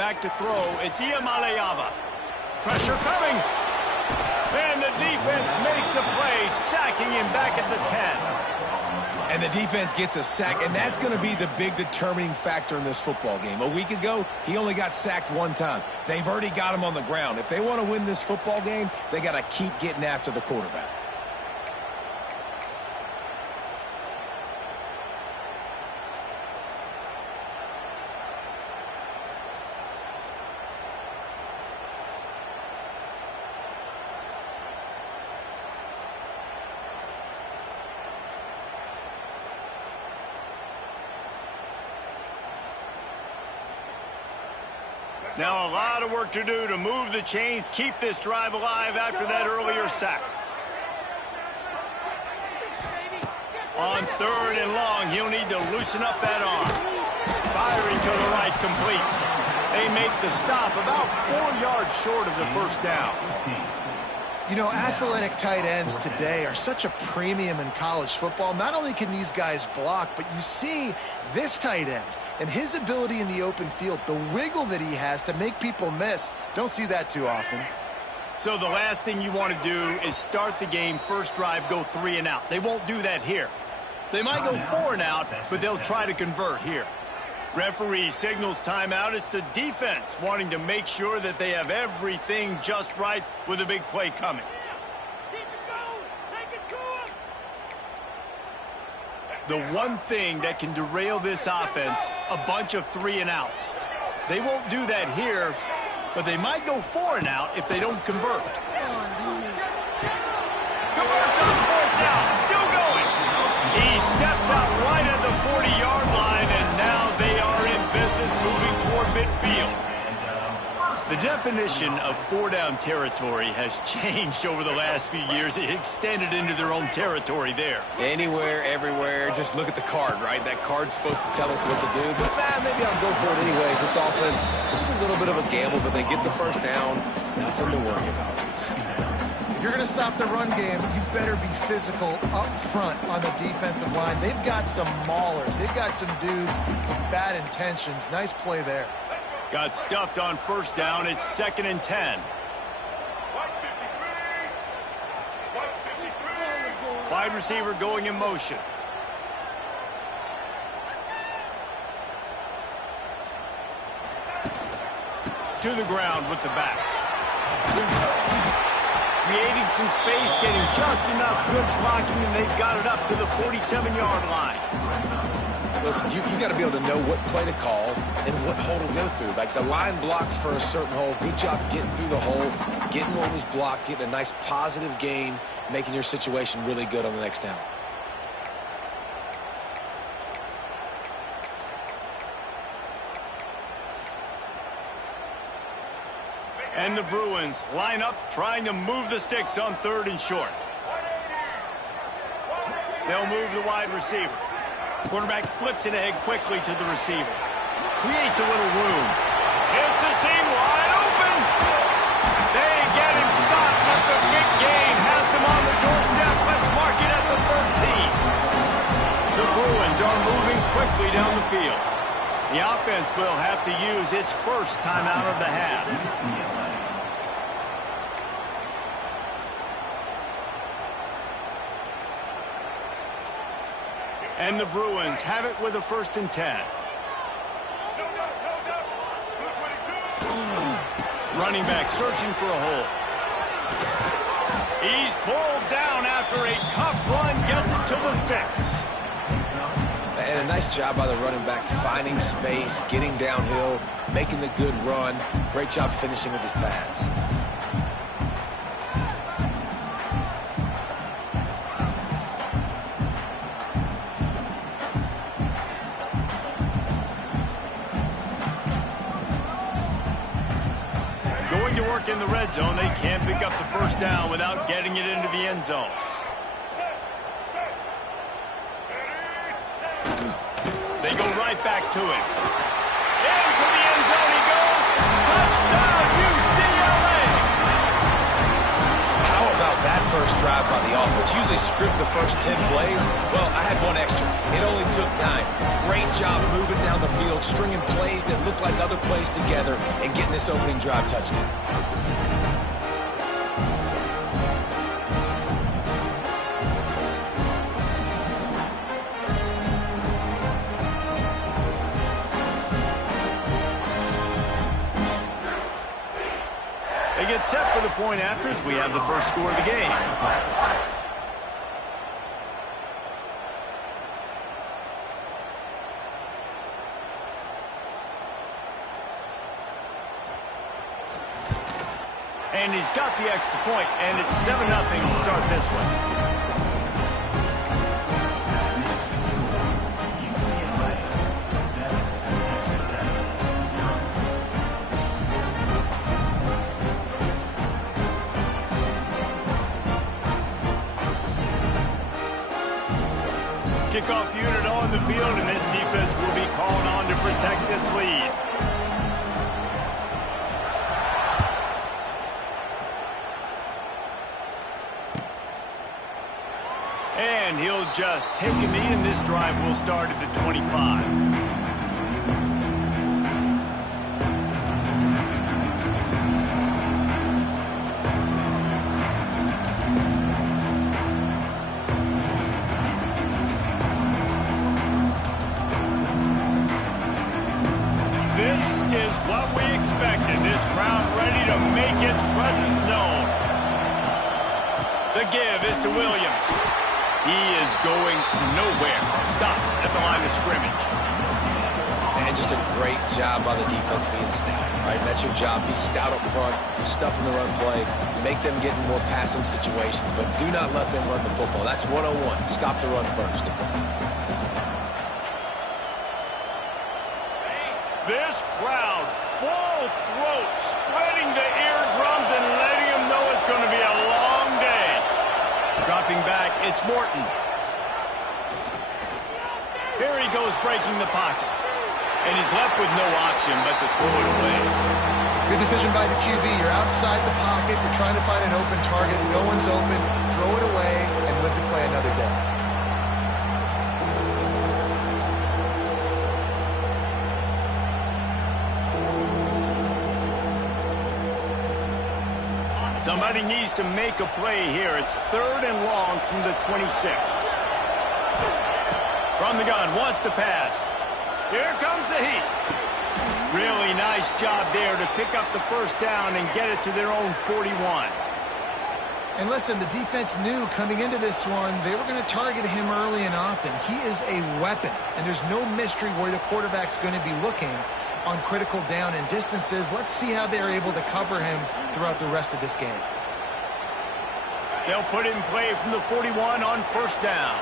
back to throw. It's Iamaleava. Pressure coming. And the defense makes a play, sacking him back at the 10. And the defense gets a sack, and that's going to be the big determining factor in this football game. A week ago, he only got sacked one time. They've already got him on the ground. If they want to win this football game, they got to keep getting after the quarterback. Now a lot of work to do to move the chains, keep this drive alive after that earlier sack. On 3rd and long, he'll need to loosen up that arm. Firing to the right, complete. They make the stop about 4 yards short of the first down. You know, athletic tight ends today are such a premium in college football. Not only can these guys block, but you see this tight end and his ability in the open field, the wiggle that he has to make people miss. Don't see that too often. So the last thing you want to do is start the game, first drive, go 3 and out. They won't do that here. They might go 4 and out, but they'll try to convert here. Referee signals timeout. It's the defense wanting to make sure that they have everything just right with a big play coming. The one thing that can derail this offense, a bunch of 3 and outs. They won't do that here, but they might go 4 and out if they don't convert. Converts on 4th down, still going. He steps out right at the 40-yard line, and now they are in business moving toward midfield. The definition of 4-down territory has changed over the last few years. It extended into their own territory there. Anywhere, everywhere, just look at the card, right? That card's supposed to tell us what to do, but maybe I'll go for it anyways. This offense, it's a little bit of a gamble, but they get the first down. Nothing to worry about. If you're going to stop the run game, you better be physical up front on the defensive line. They've got some maulers. They've got some dudes with bad intentions. Nice play there. Got stuffed on first down. It's 2nd and 10. Wide receiver going in motion. To the ground with the back. Creating some space, getting just enough good blocking, and they've got it up to the 47-yard line. Listen, you got to be able to know what play to call and what hole to go through. Like the line blocks for a certain hole. Good job getting through the hole, getting what was blocked, getting a nice positive gain, making your situation really good on the next down. And the Bruins line up, trying to move the sticks on 3rd and short. They'll move the wide receiver. Quarterback flips it ahead quickly to the receiver. Creates a little room. It's a seam wide open. They get him stopped, but the big gain has them on the doorstep. Let's mark it at the 13. The Bruins are moving quickly down the field. The offense will have to use its first timeout of the half. And the Bruins have it with a 1st and 10. Running back searching for a hole. He's pulled down after a tough run, gets it to the 6. And a nice job by the running back, finding space, getting downhill, making the good run. Great job finishing with his pads. Going to work in the red zone. They can't pick up the first down without getting it into the end zone. They go right back to him. Into the end zone he goes. Touchdown, UCLA! How about that first drive? drive by the offense. Usually script the first 10 plays. Well, I had one extra. It only took 9. Great job moving down the field, stringing plays that look like other plays together, and getting this opening drive touchdown. They get set for the point after as we have the first score of the game. And he's got the extra point, and it's 7-0 to start this one. Kickoff unit on the field, and this defense will be called on to protect this lead. And he'll just take a knee, and this drive will start at the 25. This is what we expected. This crowd ready to make its presence known. The give is to Williams. He is going nowhere. Stopped at the line of scrimmage. And just a great job by the defense being stout, right? That's your job. Be stout up front, stuff in the run play, make them get in more passing situations, but do not let them run the football. That's 101. Stop the run first. This crowd, full throat, spreading the eardrums and letting them know it's going to be a long day. Dropping back, it's Morton. Here he goes breaking the pocket. And he's left with no option but to throw it away. Good decision by the QB. You're outside the pocket. You're trying to find an open target. No one's open. Throw it away and live to play another day. Somebody needs to make a play here. It's 3rd and long from the 26. From the gun, wants to pass. Here comes the heat. Really nice job there to pick up the first down and get it to their own 41. And listen, the defense knew coming into this one, they were going to target him early and often. He is a weapon, and there's no mystery where the quarterback's going to be looking on critical down and distances. Let's see how they're able to cover him throughout the rest of this game. They'll put it in play from the 41 on first down.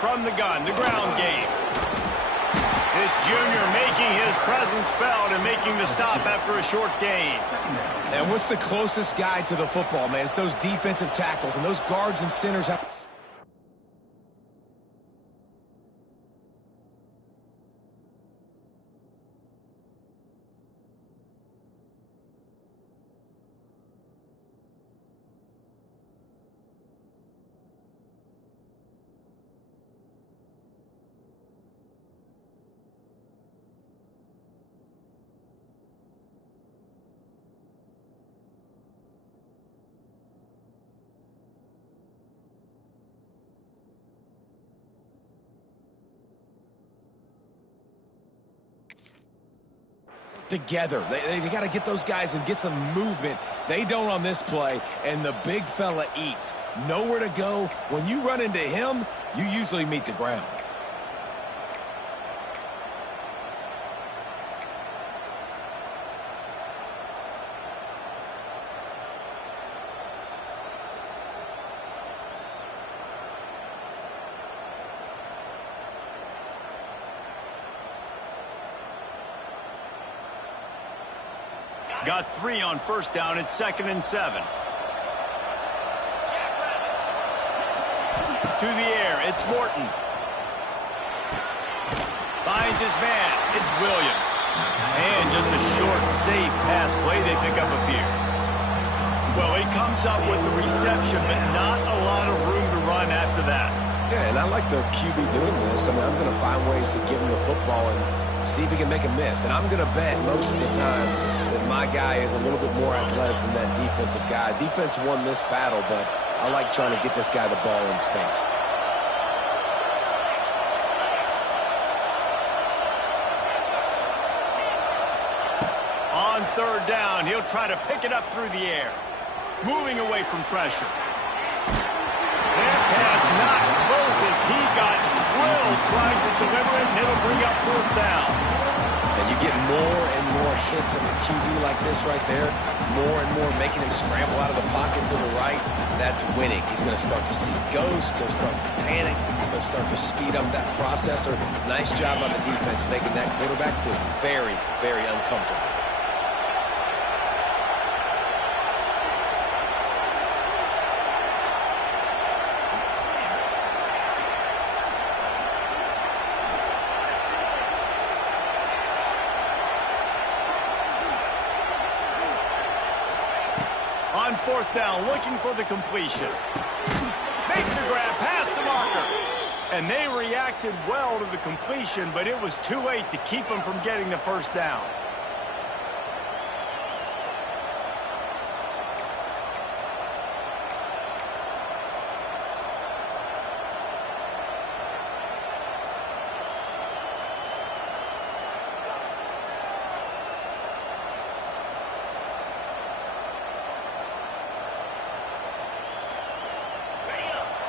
From the gun, the ground game. This junior making his presence felt and making the stop after a short gain. And what's the closest guy to the football, man? It's those defensive tackles, and those guards and centers have... together. They got to get those guys and get some movement. They don't on this play, and the big fella eats. Nowhere to go. When you run into him, you usually meet the ground. Got 3 on first down. It's 2nd and 7. To the air, it's Morton. Finds his man. It's Williams. And just a short, safe pass play. They pick up a few. Well, he comes up with the reception, but not a lot of room to run after that. Yeah, and I like the QB doing this. I mean, I'm going to find ways to give him the football and see if he can make a miss. And I'm going to bet most of the time that my guy is a little bit more athletic than that defensive guy. Defense won this battle, but I like trying to get this guy the ball in space. On third down, he'll try to pick it up through the air. Moving away from pressure. That pass not close as he got drilled trying to deliver it, and it'll bring up fourth down. And you get more and more hits on the QB like this right there. More and more making him scramble out of the pocket to the right. That's winning. He's going to start to see ghosts. He'll start to panic. He'll start to speed up that processor. Nice job on the defense making that quarterback feel very, very uncomfortable. On fourth down, looking for the completion. Makes a grab past the marker. And they reacted well to the completion, but it was too late to keep them from getting the first down.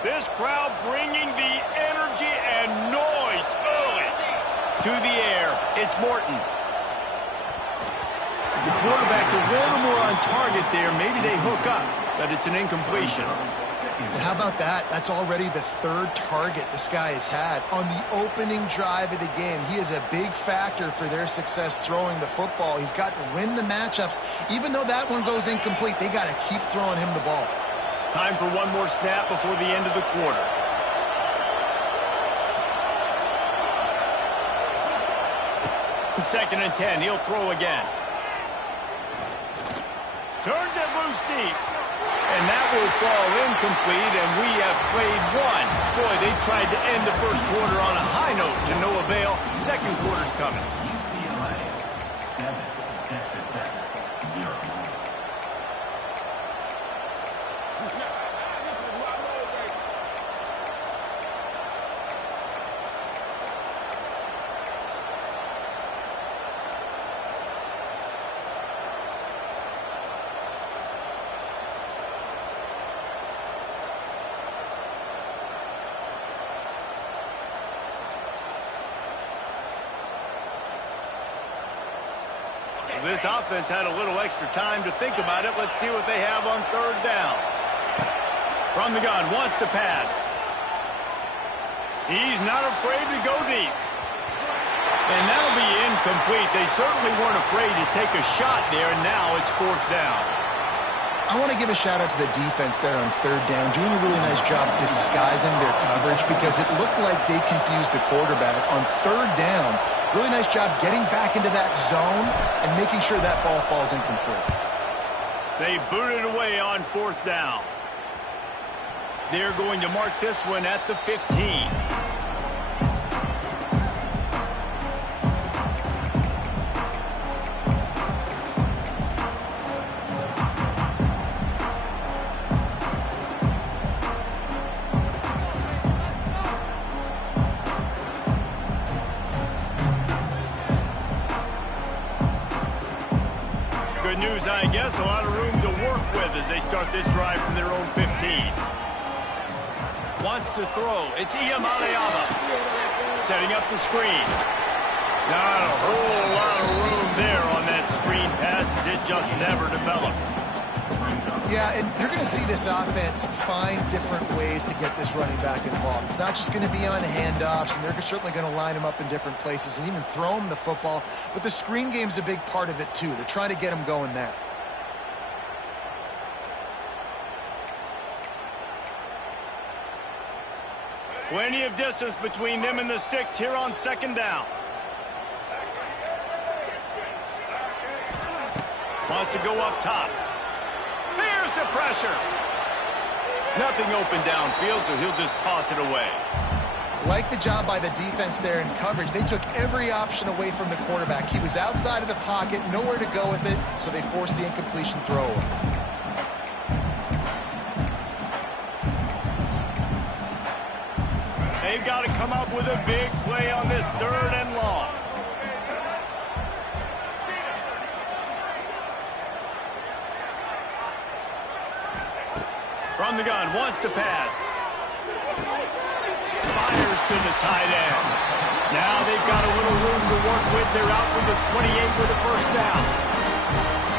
This crowd bringing the energy and noise early. To the air, it's Morton. The quarterback's a little more on target there. Maybe they hook up, but it's an incompletion. And how about that? That's already the third target this guy has had on the opening drive of the game. He is a big factor for their success throwing the football. He's got to win the matchups. Even though that one goes incomplete, they got to keep throwing him the ball. Time for one more snap before the end of the quarter. Second and 10, he'll throw again. Turns it loose deep. And that will fall incomplete, and we have played one. Boy, they tried to end the first quarter on a high note to no avail. Second quarter's coming. UCLA 7, Texas Tech 0. This offense had a little extra time to think about it. Let's see what they have on third down. From the gun, wants to pass. He's not afraid to go deep. And that'll be incomplete. They certainly weren't afraid to take a shot there, and now it's fourth down. I want to give a shout out to the defense there on third down, doing a really nice job disguising their coverage because it looked like they confused the quarterback on third down. Really nice job getting back into that zone and making sure that ball falls incomplete. They booted away on fourth down. They're going to mark this one at the 15. Good news, I guess. A lot of room to work with as they start this drive from their own 15. Wants to throw. It's Iyamaleava. Setting up the screen. Not a whole lot of room there on that screen pass as it just never developed. Yeah, and you're going to see this offense find different ways to get this running back involved. It's not just going to be on handoffs, and they're certainly going to line him up in different places and even throw him the football. But the screen game's a big part of it, too. They're trying to get him going there. Plenty of distance between them and the sticks here on second down. Wants to go up top. Here's the pressure. Nothing open downfield, so he'll just toss it away. Like the job by the defense there in coverage. They took every option away from the quarterback. He was outside of the pocket, nowhere to go with it, so they forced the incompletion throw. They've got to come up with a big play on this 3rd and long. From the gun, wants to pass. Fires to the tight end. Now they've got a little room to work with. They're out to the 28 with a first down.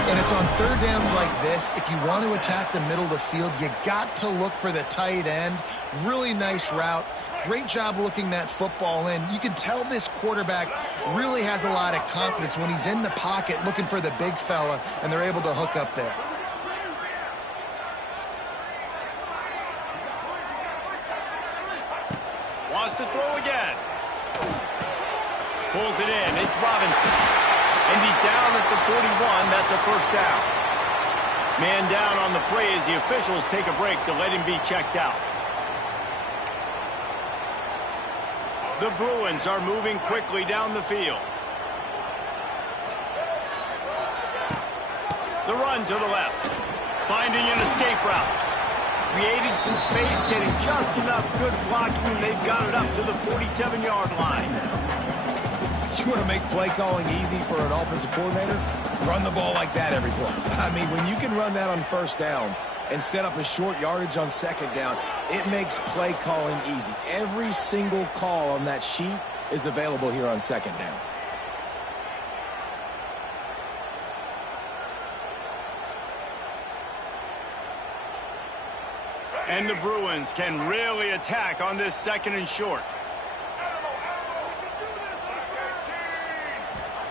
And it's on 3rd downs like this. If you want to attack the middle of the field, you got to look for the tight end. Really nice route. Great job looking that football in. You can tell this quarterback really has a lot of confidence when he's in the pocket looking for the big fella, and they're able to hook up there. Wants to throw again. Pulls it in. It's Robinson. And he's down at the 41. That's a first down. Man down on the play as the officials take a break to let him be checked out. The Bruins are moving quickly down the field. The run to the left. Finding an escape route. Creating some space, getting just enough good blocking, and they've got it up to the 47-yard line. You want to make play calling easy for an offensive coordinator? Run the ball like that every play. I mean, when you can run that on first down and set up a short yardage on second down, it makes play calling easy. Every single call on that sheet is available here on second down. And the Bruins can really attack on this 2nd and short.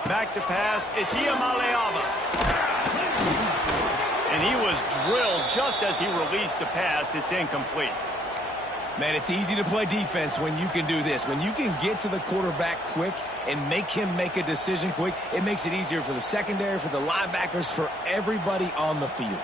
Back to pass, it's Iamaleava. And he was drilled just as he released the pass. It's incomplete. Man, it's easy to play defense when you can do this. When you can get to the quarterback quick and make him make a decision quick, it makes it easier for the secondary, for the linebackers, for everybody on the field.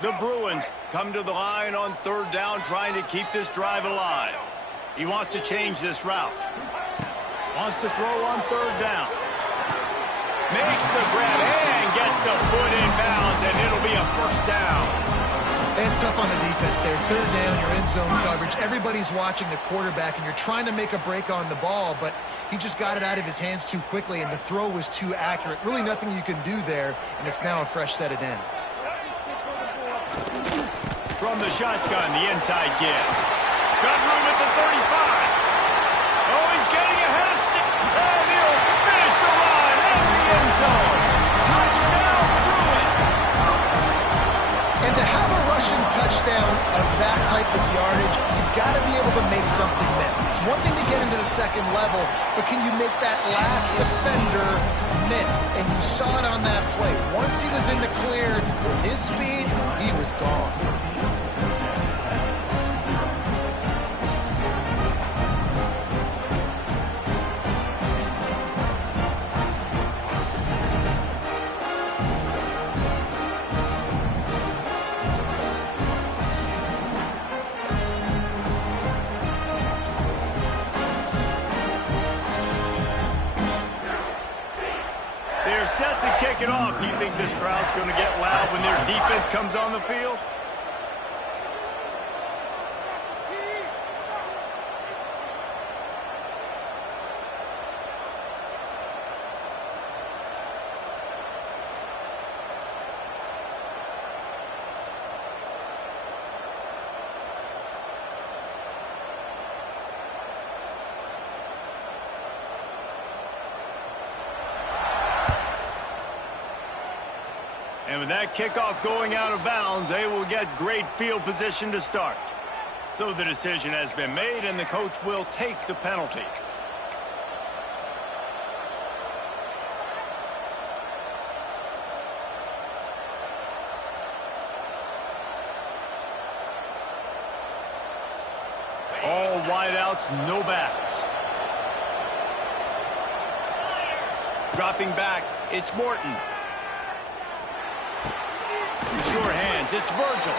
The Bruins come to the line on 3rd down, trying to keep this drive alive. He wants to change this route. Wants to throw on 3rd down. Makes the grab and gets the foot in bounds, and it'll be a first down. It's tough on the defense there. 3rd down, you're in zone coverage. Everybody's watching the quarterback, and you're trying to make a break on the ball, but he just got it out of his hands too quickly, and the throw was too accurate. Really nothing you can do there, and it's now a fresh set of downs. From the shotgun, the inside give. Got room at the 35. Oh, he's getting ahead of stick. And he'll finish the run in the end zone. Touchdown, Bruins. And to have a rushing touchdown of that type of yardage, you've got to be able to make something miss. It's one thing to get into the 2nd level, but can you make that last defender miss? And you saw it on that play. Once he was in the clear with his speed, he was gone. They're set to kick it off. Do you think this crowd's going to get loud when their defense comes on the field? And with that kickoff going out of bounds, they will get great field position to start. So the decision has been made, and the coach will take the penalty. All wideouts, no backs. Dropping back, it's Morton. Sure hands, it's Virgil.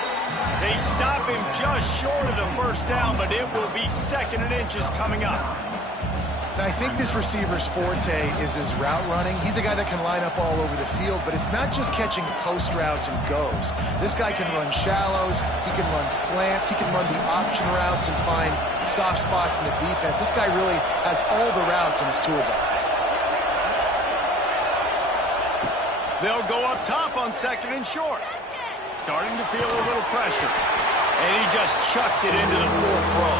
They stop him just short of the first down, but it will be 2nd and inches coming up. And I think this receiver's forte is his route running. He's a guy that can line up all over the field, but it's not just catching post routes and goes. This guy can run shallows, he can run slants, he can run the option routes and find soft spots in the defense. This guy really has all the routes in his toolbox. They'll go up top on 2nd and short. Starting to feel a little pressure. And he just chucks it into the 4th row.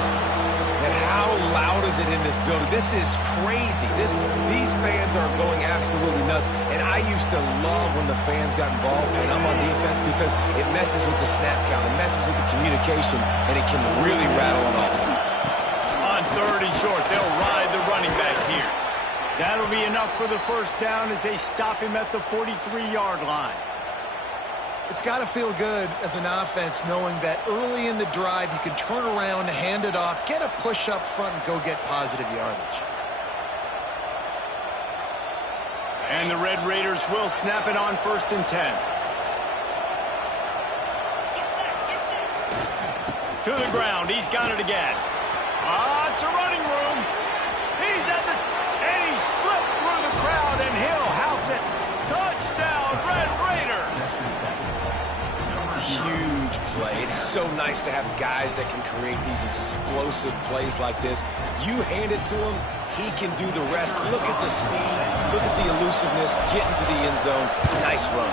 And how loud is it in this building? This is crazy. These fans are going absolutely nuts. And I used to love when the fans got involved, and I'm on defense, because it messes with the snap count, it messes with the communication, and it can really rattle an offense. On 3rd and short, they'll ride the running back here. That'll be enough for the first down as they stop him at the 43-yard line. It's got to feel good as an offense knowing that early in the drive you can turn around, hand it off, get a push up front, and go get positive yardage. And the Red Raiders will snap it on 1st and 10. To the ground, he's got it again. It's a running room. He's at the... and he slipped through the crowd, and he'll house it. Touchdown, Red Raiders! Huge play. It's so nice to have guys that can create these explosive plays like this. You hand it to him, he can do the rest. Look at the speed, look at the elusiveness, get into the end zone. Nice run.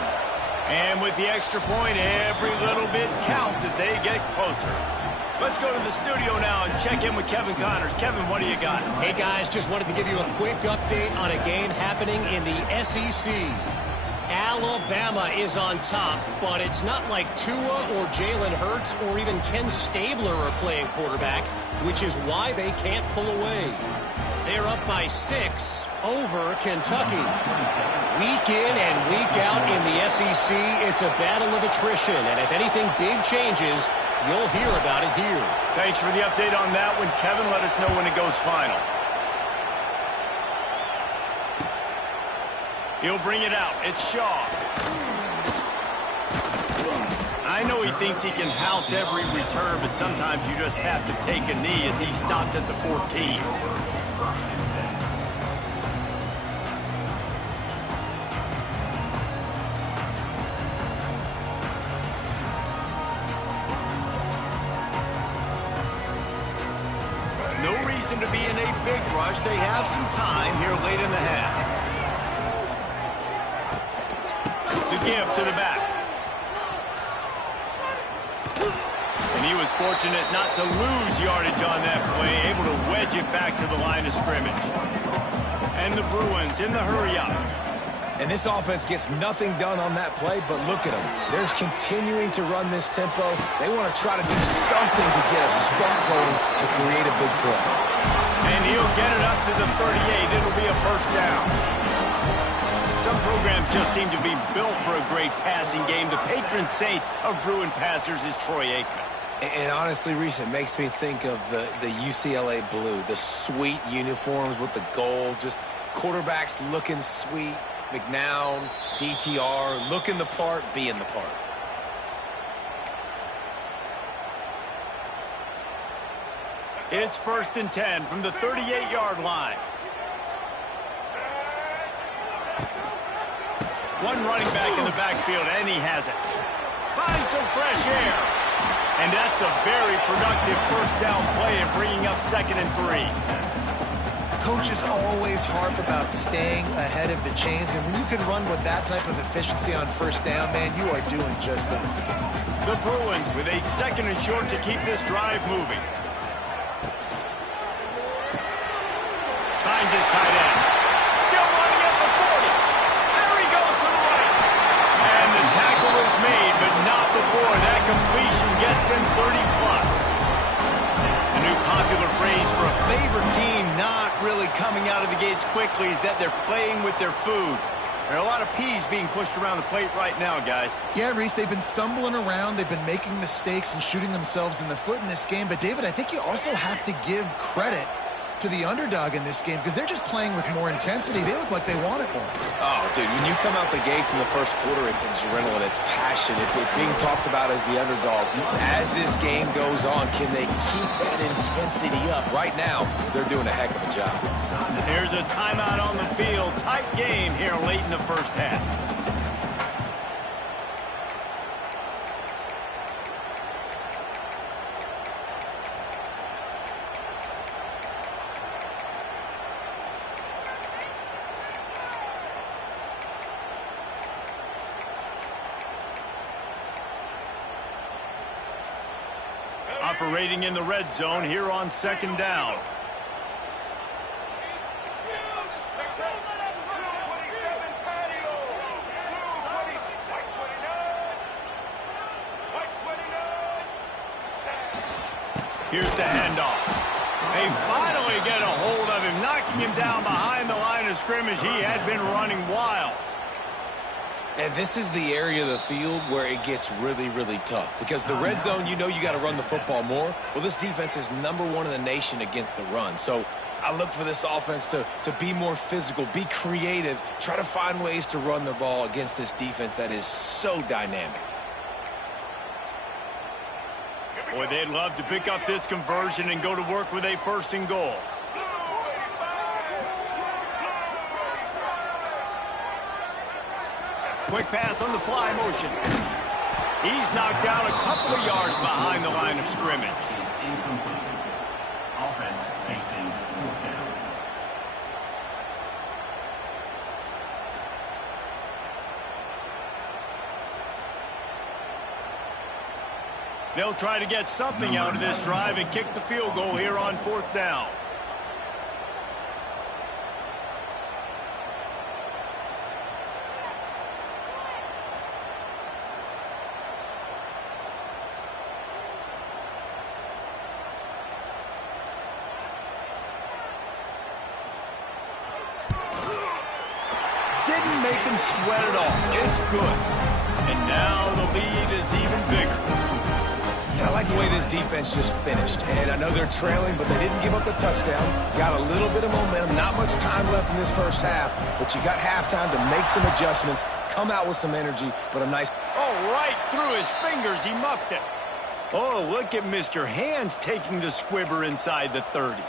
And with the extra point, every little bit counts as they get closer. Let's go to the studio now and check in with Kevin Connors. Kevin, what do you got? Hey, guys, just wanted to give you a quick update on a game happening in the SEC. Alabama is on top, but it's not like Tua or Jalen Hurts or even Ken Stabler are playing quarterback, which is why they can't pull away. They're up by 6 over Kentucky. Week in and week out in the SEC, it's a battle of attrition, and if anything big changes, you'll hear about it here. Thanks for the update on that one, Kevin. Let us know when it goes final. He'll bring it out. It's Shaw. I know he thinks he can house every return, but sometimes you just have to take a knee as he stopped at the 14. No reason to be in a big rush. They have some time here late in the half. The give to the back. And he was fortunate not to lose yardage on that play, able to wedge it back to the line of scrimmage. And the Bruins in the hurry-up. And this offense gets nothing done on that play, but look at them. They're continuing to run this tempo. They want to try to do something to get a spark going to create a big play. And he'll get it up to the 38. It'll be a first down. Some programs just seem to be built for a great passing game. The patron saint of Bruin passers is Troy Aikman. And honestly, Reese, it makes me think of the UCLA blue, the sweet uniforms with the gold, just quarterbacks looking sweet. McNown, DTR, looking the part, being the part. It's 1st and 10 from the 38-yard line. One running back in the backfield, and he has it. Finds some fresh air. And that's a very productive first down play and bringing up 2nd and 3. Coaches always harp about staying ahead of the chains, and when you can run with that type of efficiency on first down, man, you are doing just that. The Bruins with a 2nd and short to keep this drive moving. Finds his tight end. Still running at the 40. There he goes to the right. And the tackle really coming out of the gates quickly is that they're playing with their food. There are a lot of peas being pushed around the plate right now, guys. Yeah, Reese, they've been stumbling around. They've been making mistakes and shooting themselves in the foot in this game. But, David, I think you also have to give credit to the underdog in this game because they're just playing with more intensity. They look like they want it more. Oh, dude, when you come out the gates in the first quarter, it's adrenaline, it's passion, it's being talked about as the underdog. As this game goes on, can they keep that intensity up? Right now, they're doing a heck of a job. Here's a timeout on the field. Tight game here late in the first half. Operating in the red zone here on second down. Here's the handoff. They finally get a hold of him, knocking him down behind the line of scrimmage. He had been running wild. And this is the area of the field where it gets really, really tough. Because the red zone, you know you got to run the football more. Well, this defense is #1 in the nation against the run. So I look for this offense to be more physical, be creative, try to find ways to run the ball against this defense that is so dynamic. Boy, they'd love to pick up this conversion and go to work with a 1st and goal. Quick pass on the fly motion. He's knocked down a couple of yards behind the line of scrimmage. Is incomplete. Offense facing 4th down. They'll try to get something out of this drive and kick the field goal here on 4th down. Didn't make him sweat at all. It's good. And now the lead is even bigger. And I like the way this defense just finished. And I know they're trailing, but they didn't give up the touchdown. Got a little bit of momentum. Not much time left in this first half, but you got halftime to make some adjustments, come out with some energy, but a nice... Oh, right through his fingers. He muffed it. Oh, look at Mr. Hands taking the squibber inside the 30.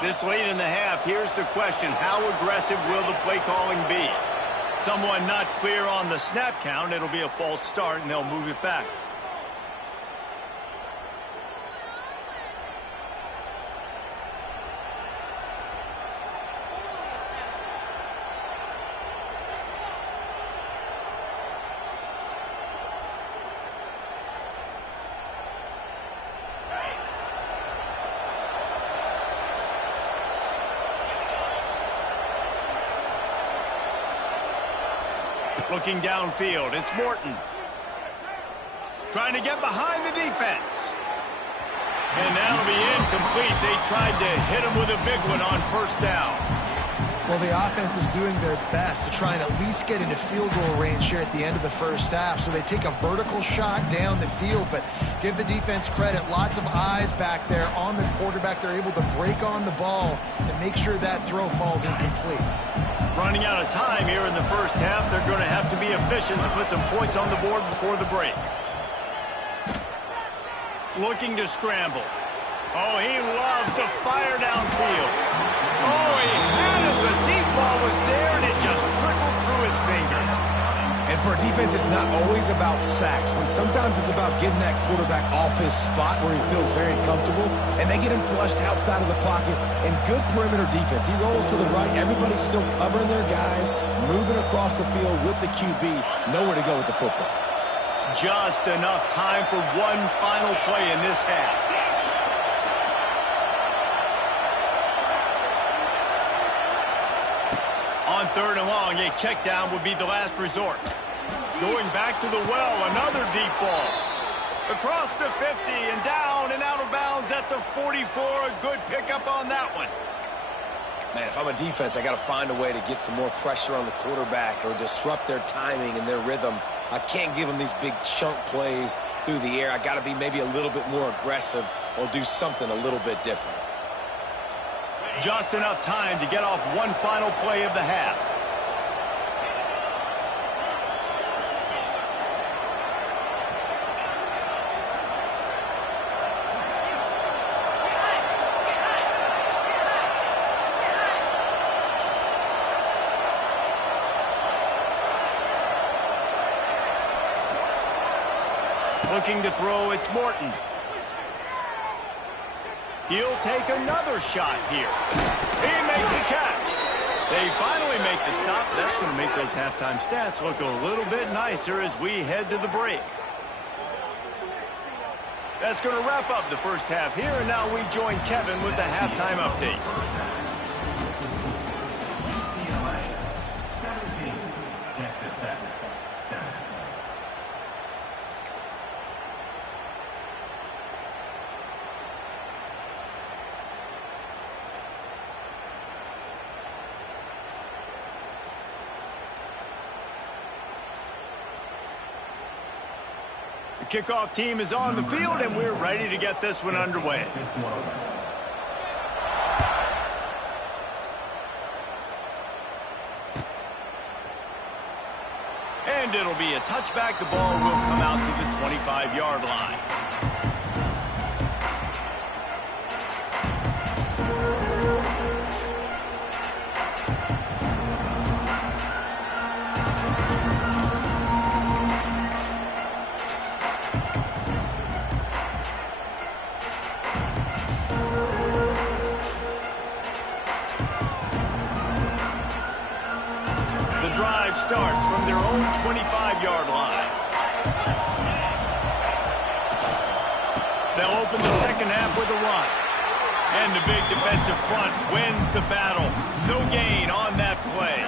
This late in the half, here's the question. How aggressive will the play calling be? Someone not clear on the snap count. It'll be a false start, and they'll move it back. Looking downfield, it's Morton. Trying to get behind the defense. And that'll be incomplete. They tried to hit him with a big one on 1st down. Well, the offense is doing their best to try and at least get into field goal range here at the end of the first half. So they take a vertical shot down the field, but give the defense credit. Lots of eyes back there on the quarterback. They're able to break on the ball and make sure that throw falls incomplete. Running out of time here in the first half. They're going to have to be efficient to put some points on the board before the break. Looking to scramble. Oh, he loves to fire downfield. Oh, he had it. The deep ball was there, and it just trickled through his fingers. And for a defense, it's not always about sacks, but sometimes it's about getting that quarterback off his spot where he feels very comfortable, and they get him flushed outside of the pocket. And good perimeter defense. He rolls to the right. Everybody's still covering their guys, moving across the field with the QB. Nowhere to go with the football. Just enough time for one final play in this half. On 3rd and long, a check down would be the last resort. Going back to the well, another deep ball. Across the 50 and down and out of bounds at the 44. A good pickup on that one. Man, if I'm a defense, I got to find a way to get some more pressure on the quarterback or disrupt their timing and their rhythm. I can't give them these big chunk plays through the air. I got to be maybe a little bit more aggressive or do something a little bit different. Just enough time to get off one final play of the half. Looking to throw, it's Morton. He'll take another shot here. He makes a catch. They finally make the stop. That's going to make those halftime stats look a little bit nicer as we head to the break. That's going to wrap up the first half here, and now we join Kevin with the halftime update. UCLA 17, Texas Tech 7. The kickoff team is on the field, and we're ready to get this one underway. And it'll be a touchback. The ball will come out to the 25-yard line. Starts from their own 25-yard line. They'll open the second half with a run. And the big defensive front wins the battle. No gain on that play.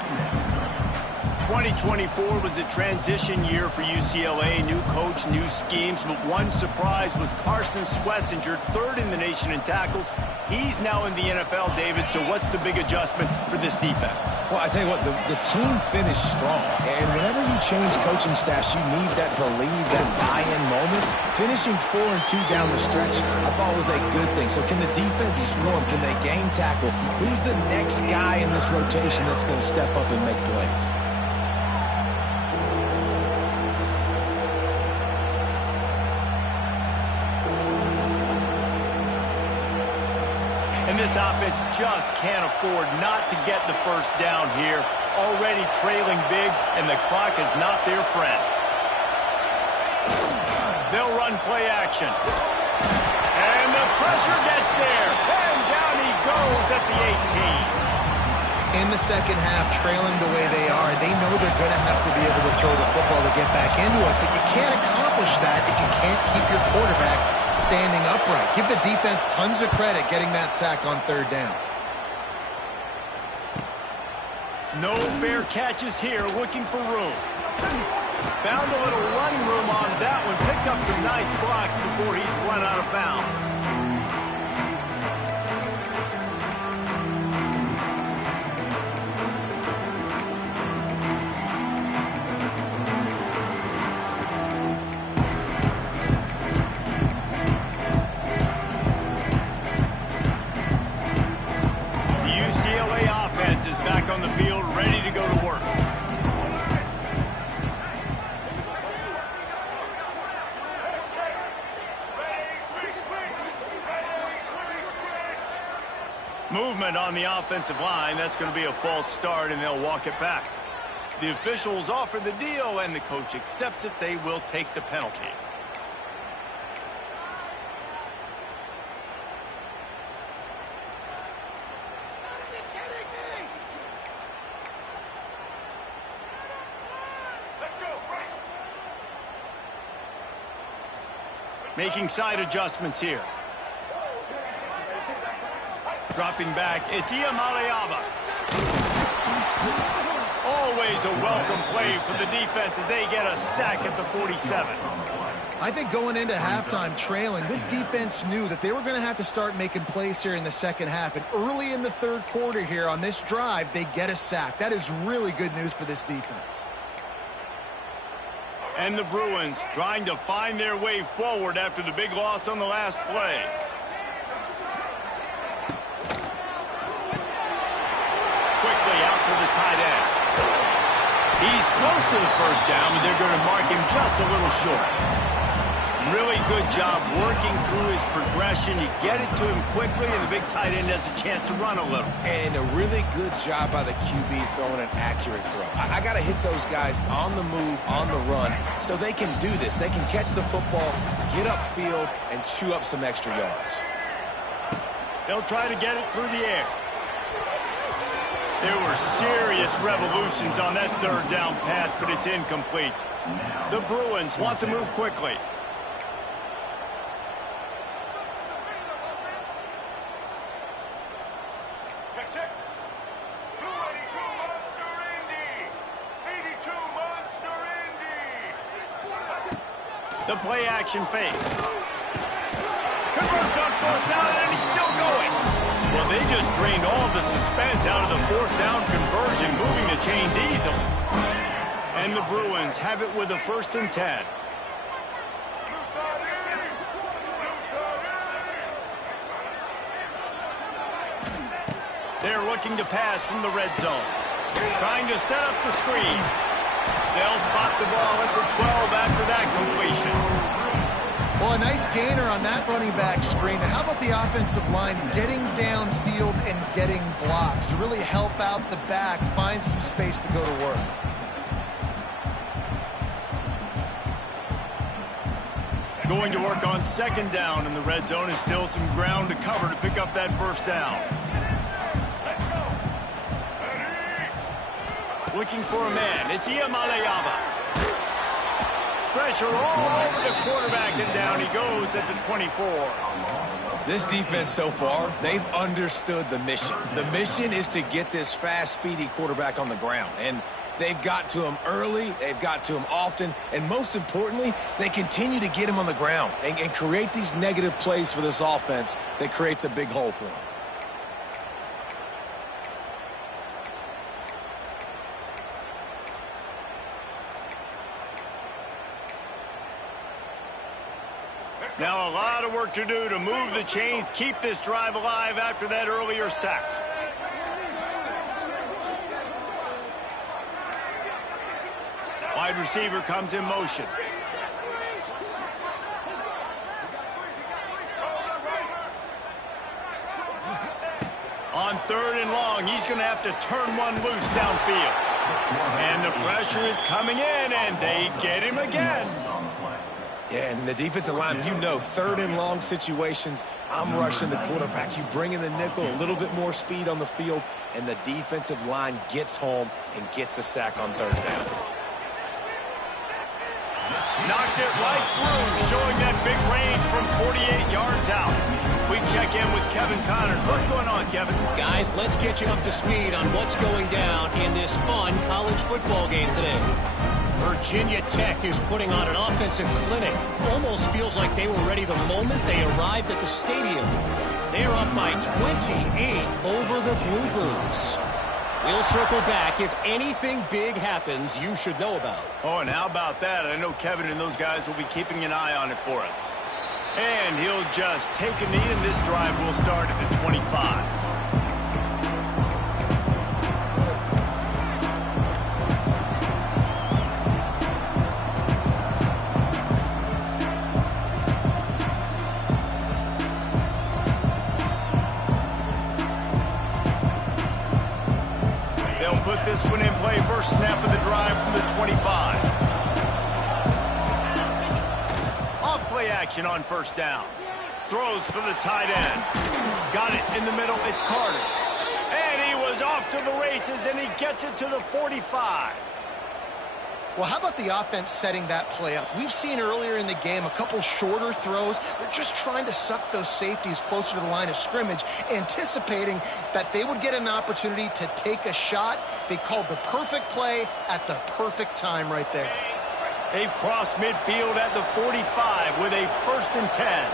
2024 was a transition year for UCLA. New coach, new schemes, but one surprise was Carson Schlesinger, 3rd in the nation in tackles. He's now in the NFL, David, so what's the big adjustment for this defense? Well, I tell you what, the team finished strong. And whenever you change coaching staffs, you need that believe, that buy-in moment. Finishing 4-2 down the stretch, I thought was a good thing. So can the defense swarm? Can they game tackle? Who's the next guy in this rotation that's going to step up and make plays? And this offense just can't afford not to get the first down here. Already trailing big, and the clock is not their friend. They'll run play action. And the pressure gets there. And down he goes at the 18. In the second half, trailing the way they are, they know they're going to have to be able to throw the football to get back into it, but you can't accomplish that if you can't keep your quarterback standing upright. Give the defense tons of credit getting that sack on 3rd down. No fair catches here, looking for room. Found a little running room on that one. Picked up some nice blocks before he's run out of bounds. On the field, ready to go to work. Movement on the offensive line. That's going to be a false start, and they'll walk it back. The officials offer the deal, and the coach accepts it. They will take the penalty. Making side adjustments here. Dropping back, it's Iamaleava. Always a welcome play for the defense as they get a sack at the 47. I think going into halftime trailing, this defense knew that they were going to have to start making plays here in the second half. And early in the third quarter here on this drive, they get a sack. That is really good news for this defense. And the Bruins trying to find their way forward after the big loss on the last play. Quickly out to the tight end. He's close to the first down, but they're going to mark him just a little short. Really good job working through his progression. You get it to him quickly, and the big tight end has a chance to run a little. And a really good job by the QB throwing an accurate throw. I got to hit those guys on the move, on the run, so they can do this. They can catch the football, get upfield, and chew up some extra yards. They'll try to get it through the air. There were serious revolutions on that third down pass, but it's incomplete. The Bruins want to move quickly. The play action fake. Converts on fourth down, and he's still going. Well, they just drained all the suspense out of the fourth down conversion, moving the chains easily. And the Bruins have it with a 1st and 10. They're looking to pass from the red zone. Trying to set up the screen. They'll spot the ball at the 12 after that completion. Well, a nice gainer on that running back screen. Now, how about the offensive line getting downfield and getting blocks to really help out the back, find some space to go to work? Going to work on 2nd down, and the red zone is still some ground to cover to pick up that 1st down. Looking for a man. It's Iamaleava. Pressure all over the quarterback, and down he goes at the 24. This defense so far, they've understood the mission. The mission is to get this fast, speedy quarterback on the ground. And they've got to him early, they've got to him often, and most importantly, they continue to get him on the ground and create these negative plays for this offense that creates a big hole for him. Now a lot of work to do to move the chains, keep this drive alive after that earlier sack. Wide receiver comes in motion. On 3rd and long, he's going to have to turn one loose downfield. And the pressure is coming in, and they get him again. Yeah, and the defensive line, you know, 3rd and long situations, I'm rushing the quarterback. You bring in the nickel, a little bit more speed on the field, and the defensive line gets home and gets the sack on 3rd down. Knocked it right through, showing that big range from 48 yards out. We check in with Kevin Connors. What's going on, Kevin? Guys, let's get you up to speed on what's going down in this fun college football game today. Virginia Tech is putting on an offensive clinic. Almost feels like they were ready the moment they arrived at the stadium. They're up by 28 over the Bluebirds. We'll circle back. If anything big happens, you should know about. Oh, and how about that? I know Kevin and those guys will be keeping an eye on it for us. And he'll just take a knee, and this drive will start at the 25. Put this one in play. First snap of the drive. action on first down. Throws for the tight end. Got it in the middle. It's Carter. And he was off to the races, and he gets it to the 45. Well, how about the offense setting that play up? We've seen earlier in the game a couple shorter throws. They're just trying to suck those safeties closer to the line of scrimmage, anticipating that they would get an opportunity to take a shot. They called the perfect play at the perfect time right there. They've crossed midfield at the 45 with a 1st and 10.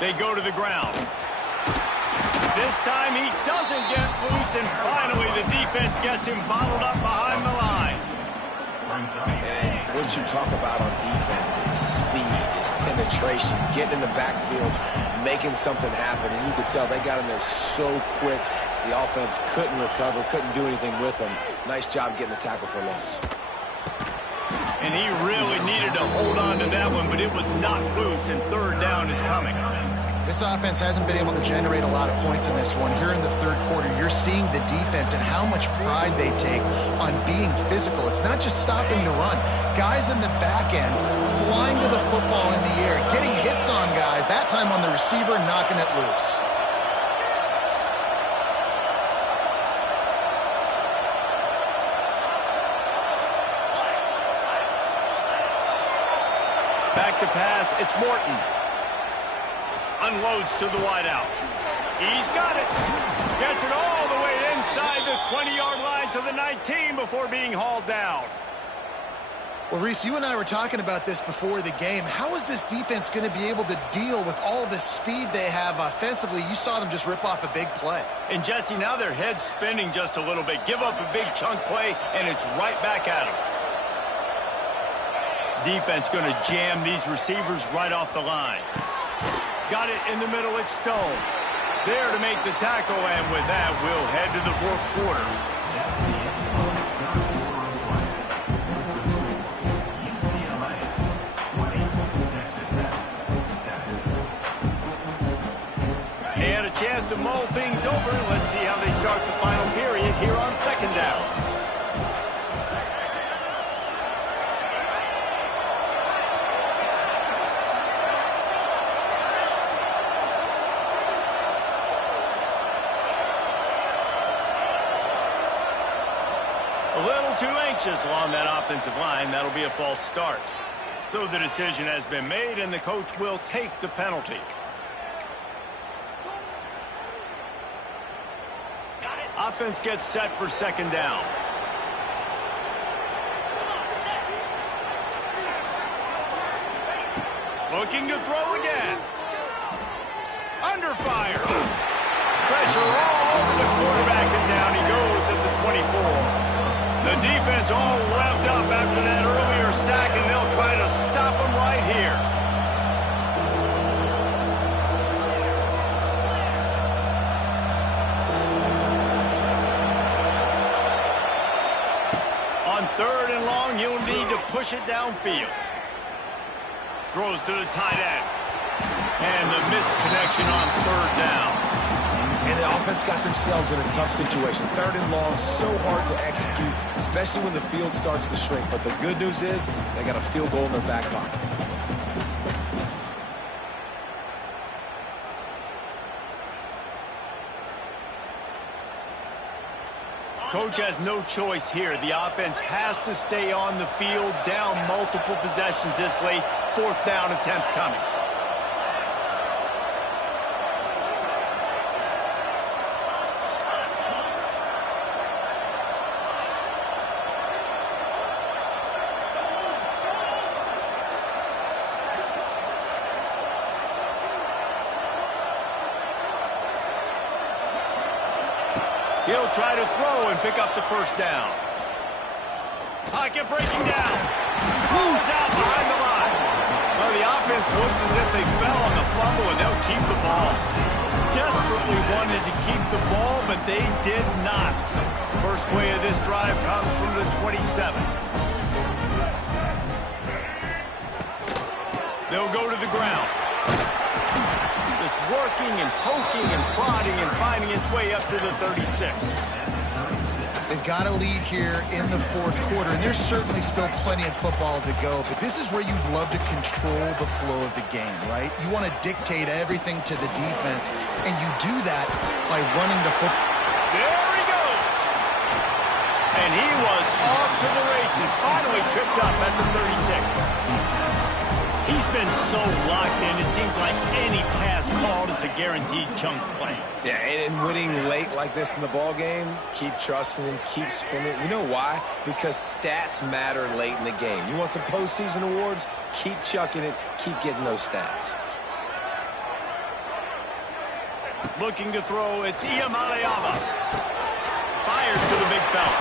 They go to the ground. This time he doesn't get loose, and finally the defense gets him bottled up behind the line. And what you talk about on defense is speed, is penetration, getting in the backfield, making something happen. And you could tell they got in there so quick. The offense couldn't recover, couldn't do anything with them. Nice job getting the tackle for loss. And he really needed to hold on to that one, but it was knocked loose, and 3rd down is coming. This offense hasn't been able to generate a lot of points in this one. Here in the 3rd quarter, you're seeing the defense and how much pride they take on being physical. It's not just stopping the run. Guys in the back end flying to the football in the air, getting hits on guys, that time on the receiver, knocking it loose. Back to pass, it's Morton. Unloads to the wideout. He's got it. Gets it all the way inside the 20-yard line to the 19 before being hauled down. Well, Reese, you and I were talking about this before the game. How is this defense going to be able to deal with all the speed they have offensively? You saw them just rip off a big play. And, Jesse, now their head's spinning just a little bit. Give up a big chunk play, and it's right back at them. Defense going to jam these receivers right off the line. Got it in the middle. It's Stone. There to make the tackle, and with that, we'll head to the 4th quarter. UCLA 20, Texas Tech 7. And a chance to mull things over. Let's see how they start the final period here on 2nd down. A little too anxious along that offensive line. That'll be a false start. So the decision has been made, and the coach will take the penalty. Offense gets set for 2nd down. Looking to throw again. Under fire. Pressure all over the quarterback, and down he goes at the 24. The defense all revved up after that earlier sack, and they'll try to stop him right here. On 3rd and long, he'll need to push it downfield. Throws to the tight end. And the misconnection on 3rd down. And the offense got themselves in a tough situation. 3rd and long, so hard to execute, especially when the field starts to shrink. But the good news is they got a field goal in their back pocket. Coach has no choice here. The offense has to stay on the field, down multiple possessions this late. 4th down attempt coming. He'll try to throw and pick up the 1st down. Pocket breaking down. Moves out behind the line. Well, the offense looks as if they fell on the fumble, and they'll keep the ball. Desperately wanted to keep the ball, but they did not. First play of this drive comes from the 27. They'll go to the ground. Just working and poking and prodding and finding its way up to the 36. They've got a lead here in the fourth quarter, and there's certainly still plenty of football to go, but this is where you'd love to control the flow of the game, right? You want to dictate everything to the defense, and you do that by running the football. There he goes. And he was off to the races, finally tripped up at the 36. He's been so locked in, it seems like any pass called is a guaranteed chunk play. Yeah, and winning late like this in the ball game, keep trusting him, keep spinning. You know why? Because stats matter late in the game. You want some postseason awards? Keep chucking it, keep getting those stats. Looking to throw, it's Iamaleava. Fires to the big fella.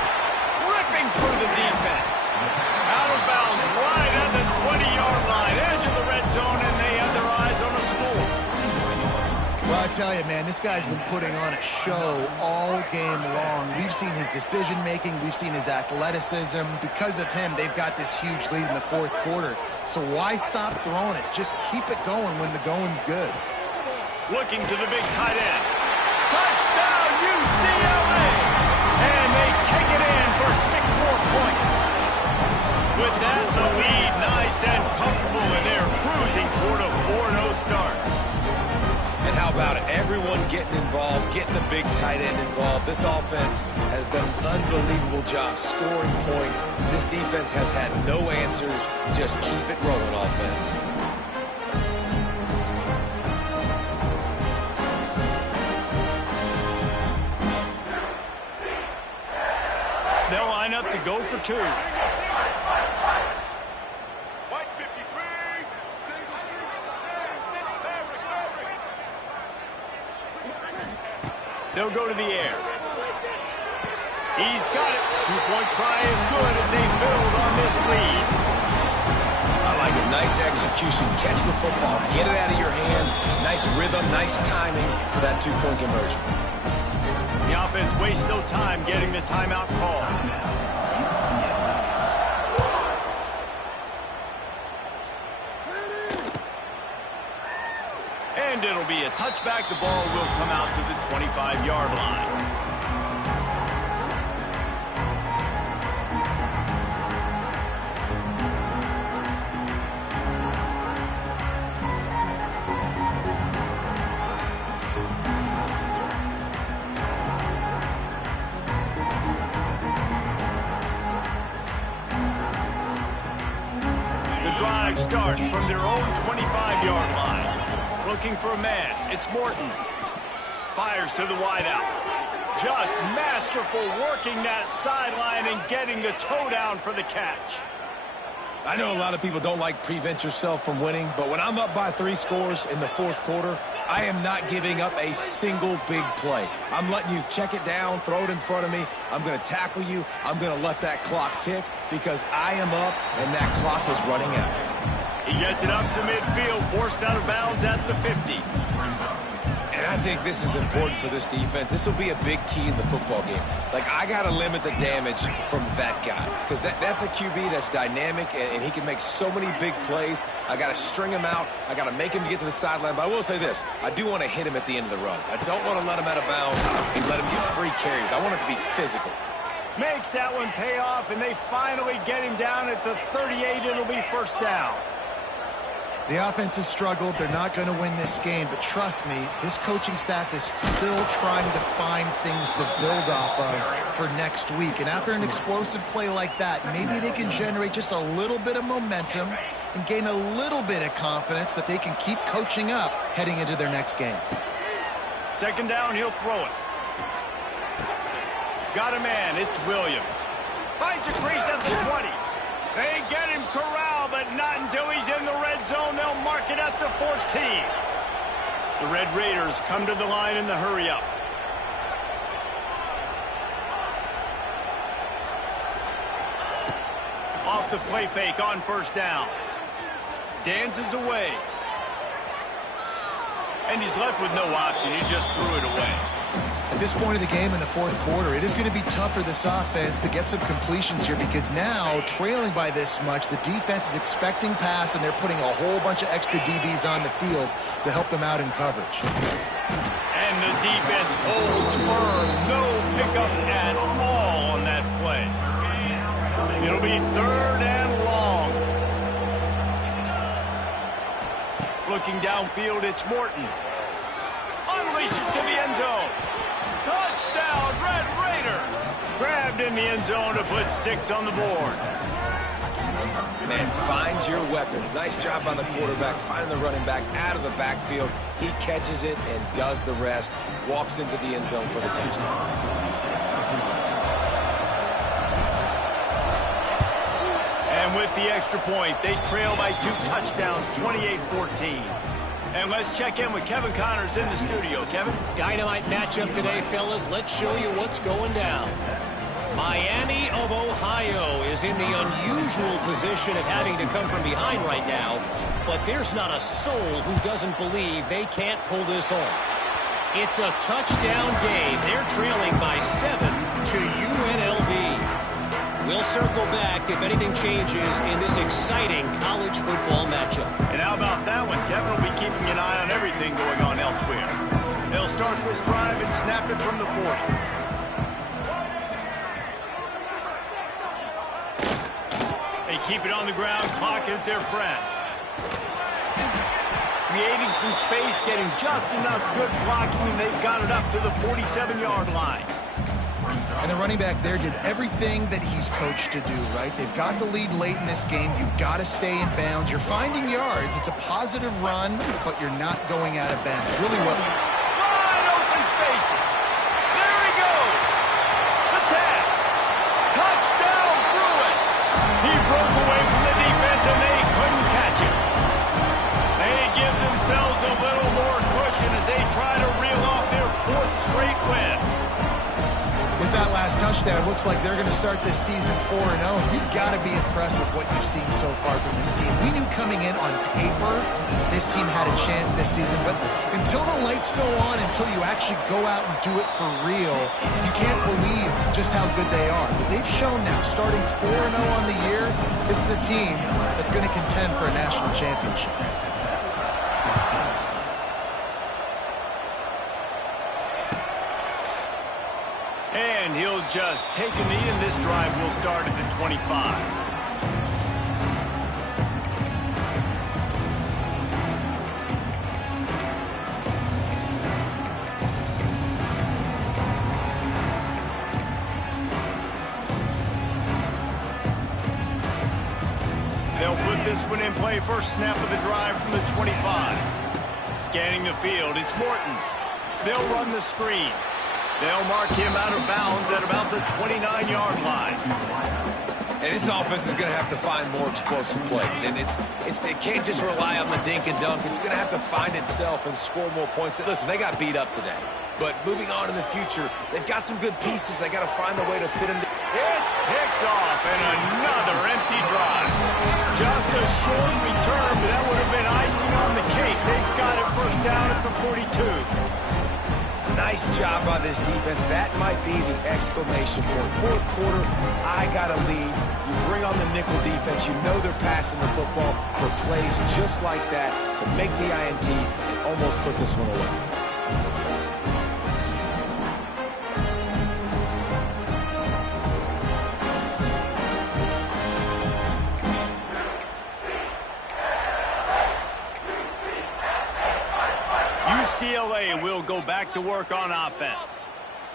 Ripping through the defense. Out of bounds, right at the 20-yard line. Edge of the red zone, and they have their eyes on a score. Well, I tell you, man, this guy's been putting on a show all game long. We've seen his decision-making. We've seen his athleticism. Because of him, they've got this huge lead in the fourth quarter. So why stop throwing it? Just keep it going when the going's good. Looking to the big tight end. Touchdown, UCLA! And they take it in for 6 more points. With that, the lead nice and comfortable, and they're cruising toward a 4-0 start. And how about it? Everyone getting involved, getting the big tight end involved. This offense has done an unbelievable job scoring points. This defense has had no answers. Just keep it rolling, offense. They'll line up to go for 2. They'll go to the air. He's got it. 2-point try is good as they build on this lead. I like it. Nice execution. Catch the football. Get it out of your hand. Nice rhythm, nice timing for that 2-point conversion. The offense wastes no time getting the timeout call. And it'll be a touchback. The ball will come out to the 25-yard line. The drive starts from their own 25-yard line. Looking for a man. It's Morton. Fires to the wideout. Just masterful working that sideline and getting the toe down for the catch. I know a lot of people don't like prevent yourself from winning, but when I'm up by 3 scores in the fourth quarter, I am not giving up a single big play. I'm letting you check it down, throw it in front of me. I'm going to tackle you. I'm going to let that clock tick because I am up and that clock is running out. He gets it up to midfield, forced out of bounds at the 50. And I think this is important for this defense. This will be a big key in the football game. Like, I got to limit the damage from that guy because that's a QB that's dynamic, and he can make so many big plays. I got to string him out. I got to make him get to the sideline. But I will say this. I do want to hit him at the end of the runs. I don't want to let him out of bounds and let him get free carries. I want it to be physical. Makes that one pay off, and they finally get him down at the 38. It'll be first down. The offense has struggled. They're not going to win this game, but trust me, this coaching staff is still trying to find things to build off of for next week. And after an explosive play like that, maybe they can generate just a little bit of momentum and gain a little bit of confidence that they can keep coaching up heading into their next game. Second down, he'll throw it. Got a man, it's Williams. Finds a crease at the 20. They get him corralled, but not until he's in the red zone. They'll mark it at the 14. The Red Raiders come to the line in the hurry-up. Off the play fake on first down. Dances away. And he's left with no option. He just threw it away. At this point of the game in the fourth quarter, it is going to be tough for this offense to get some completions here because now, trailing by this much, the defense is expecting pass, and they're putting a whole bunch of extra DBs on the field to help them out in coverage. And the defense holds firm. No pickup at all on that be 3rd and long. Looking downfield, it's Morton. Unleashes to the end zone. Touchdown, Red Raiders. Grabbed in the end zone to put 6 on the board. Man, find your weapons. Nice job by the quarterback, finding the running back out of the backfield. He catches it and does the rest. Walks into the end zone for the touchdown. And with the extra point, they trail by 2 touchdowns, 28-14. And let's check in with Kevin Connors in the studio. Kevin? Dynamite matchup today, fellas. Let's show you what's going down. Miami of Ohio is in the unusual position of having to come from behind right now, but there's not a soul who doesn't believe they can't pull this off. It's a touchdown game. They're trailing by 7 to UNLV. We'll circle back if anything changes in this exciting college football matchup. And how about that one? Kevin will be keeping an eye on everything going on elsewhere. They'll start this drive and snap it from the 40. They keep it on the ground. Clock is their friend. Creating some space, getting just enough good blocking, and they've got it up to the 47-yard line. And the running back there did everything that he's coached to do, right? They've got the lead late in this game. You've got to stay in bounds. You're finding yards. It's a positive run, but you're not going out of bounds. Really well. Wide open spaces. There he goes. The tap. Touchdown, Bruins. He broke away from the defense, and they couldn't catch him. They give themselves a little more cushion as they try to reel off their 4th straight win. With that last touchdown, it looks like they're going to start this season 4-0. You've got to be impressed with what you've seen so far from this team. We knew coming in on paper this team had a chance this season, but until the lights go on, until you actually go out and do it for real, you can't believe just how good they are. But they've shown now, starting 4-0 on the year, this is a team that's going to contend for a national championship. And he'll just take a knee, and this drive will start at the 25. They'll put this one in play. First snap of the drive from the 25. Scanning the field, it's Morton. They'll run the screen. They'll mark him out of bounds at about the 29-yard line. And this offense is going to have to find more explosive plays. And it can't just rely on the dink and dunk. It's going to have to find itself and score more points. Listen, they got beat up today. But moving on in the future, they've got some good pieces. They got to find a way to fit them. It's picked off, and another empty drive. Just a short return, but that would have been icing on the cake. They've got it first down at the 42. Nice job by this defense. That might be the exclamation point. 4th quarter, I got a lead. You bring on the nickel defense. You know they're passing the football for plays just like that to make the INT and almost put this one away. UCLA will go back to work on offense.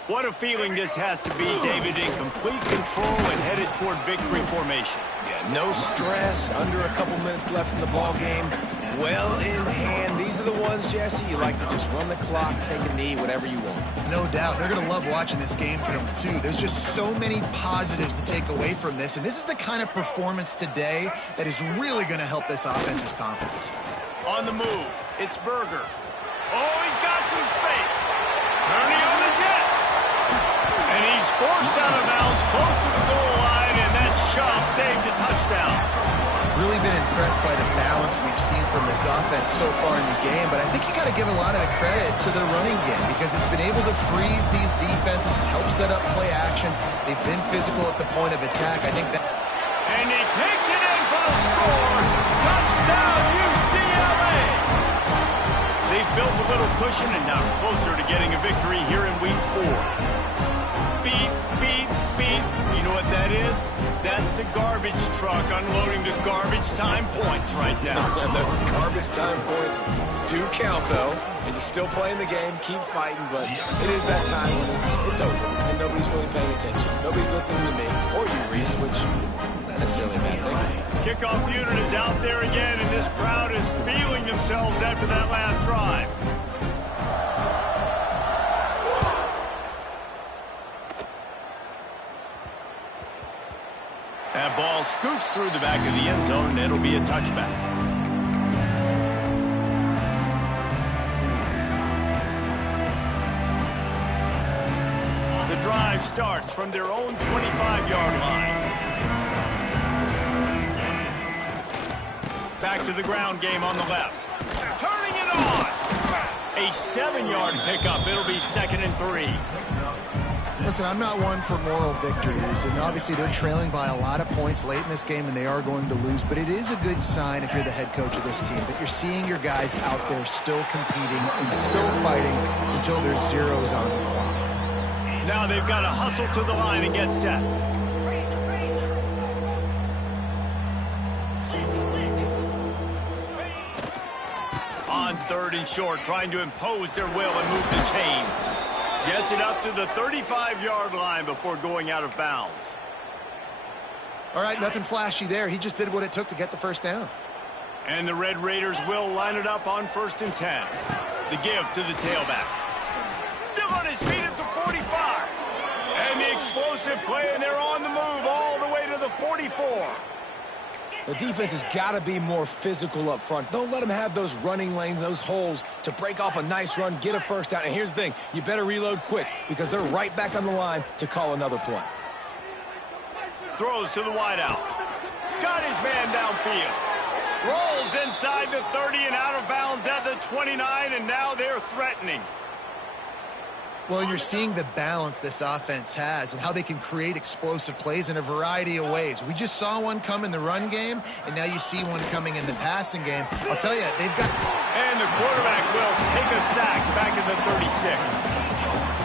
What a feeling this has to be, David, in complete control and headed toward victory formation. Yeah, no stress, under a couple minutes left in the ball game. Well in hand. These are the ones, Jesse, you like to just run the clock, take a knee, whatever you want. No doubt. They're going to love watching this game film, too. There's just so many positives to take away from this, and this is the kind of performance today that is really going to help this offense's confidence. On the move, it's Berger. Oh, he's got some space. Turning on the Jets. And he's forced out of bounds close to the goal line, and that shove saved a touchdown. Really been impressed by the balance we've seen from this offense so far in the game, but I think you got to give a lot of the credit to the running game because it's been able to freeze these defenses, help set up play action. They've been physical at the point of attack. I think that. And he takes it in for the score. Touchdown, UCLA. They've built a little cushion and now closer to getting a victory here in week 4. Beep, beep, beep. You know what that is? that's the garbage truck unloading the garbage time points right now. And those garbage time points do count, though. And you're still playing the game, keep fighting, but it is that time when it's over, and nobody's really paying attention. Nobody's listening to me, or you, Reese, which not necessarily a bad thing. Kickoff unit is out there again, and this crowd is feeling themselves after that last drive. That ball scoots through the back of the end zone, and it'll be a touchback. The drive starts from their own 25-yard line. Back to the ground game on the left. Turning it on. A 7-yard pickup. It'll be 2nd and 3. Listen, I'm not one for moral victories, and obviously they're trailing by a lot of points late in this game, and they are going to lose, but it is a good sign if you're the head coach of this team that you're seeing your guys out there still competing and still fighting until there's zeros on the clock. Now they've got to hustle to the line and get set. On 3rd and short, trying to impose their will and move the chains. Gets it up to the 35-yard line before going out of bounds. All right, nothing flashy there. He just did what it took to get the first down. And the Red Raiders will line it up on 1st and 10. The give to the tailback. Still on his feet at the 45. And the explosive play, and they're on the move all the way to the 44. The defense has got to be more physical up front. Don't let them have those running lanes, those holes to break off a nice run, get a first down. And here's the thing, you better reload quick because they're right back on the line to call another play. Throws to the wideout. Got his man downfield. Rolls inside the 30 and out of bounds at the 29, and now they're threatening. Well, you're seeing the balance this offense has and how they can create explosive plays in a variety of ways. We just saw one come in the run game, and now you see one coming in the passing game. I'll tell you, they've got... And the quarterback will take a sack back at the 36.